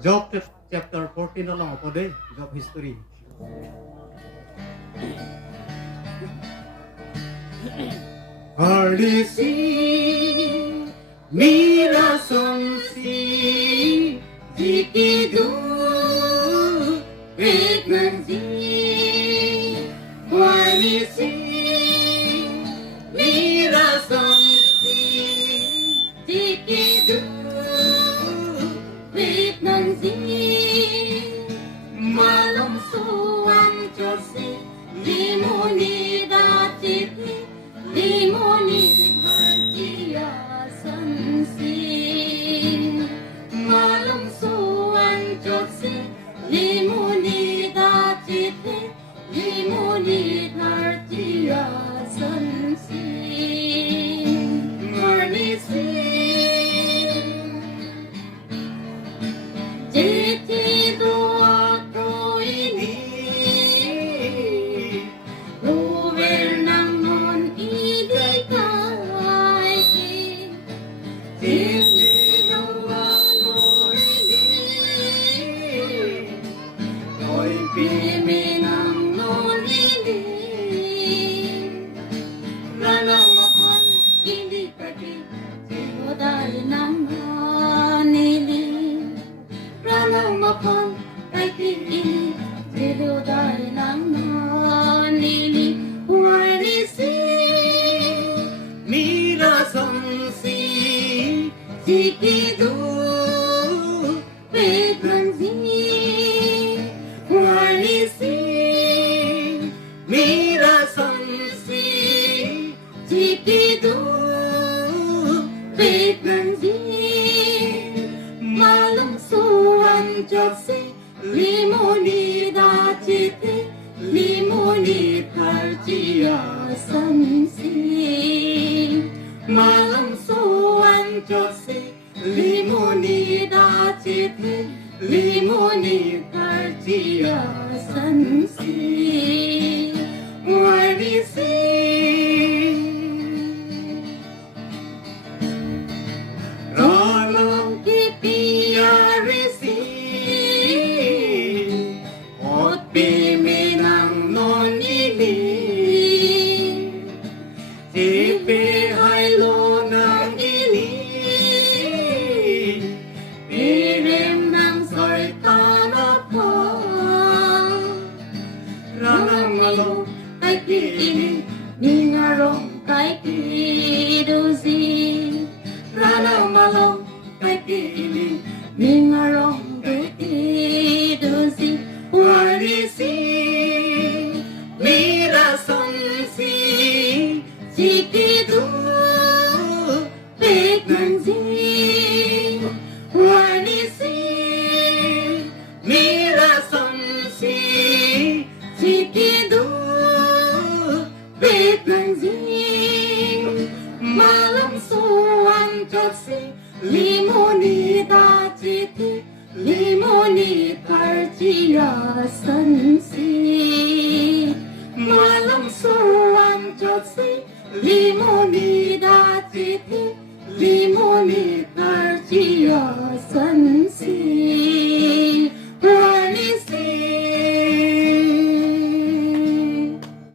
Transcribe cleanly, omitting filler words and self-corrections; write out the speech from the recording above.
Job chapter 14 na lang ako din. Job history. Arnisi Mir Asonsi Dikidu Pregnancy Arnisi Mir Asonsi Dikidu Pregnancy Malumsuan Josi Limoni Datiti Limoni Bhatia Asonsi Malumsuan Josi Limoni Datiti Limoni Bhatia Asonsi Arnisi Jeritt doa ko ini Ruwer ng nun ibigay Jeritt doa ko ini Ko'y pimi ng nun ini Ranang mahal hindi pati Sino dahil ng haniling Ranang mapang kay tiili Silo dahil ng nanili Arnisi Mir Asonsi Dikidu Pregnancy Arnisi Mir Asonsi Dikidu Pregnancy Malumsuan Josi Limoni Datiti Limoni Bhatia Asonsi Malumsuan Josi Limoni Datiti Limoni Bhatia Asonsi Arnisi Ranang kipiyarisi Ot piminang nonili Tipi haylo ng ili Pirim ng sartana pa Ranang along kay kiini Ningarong kay kidusi Ranang malong kay kiini Ningarong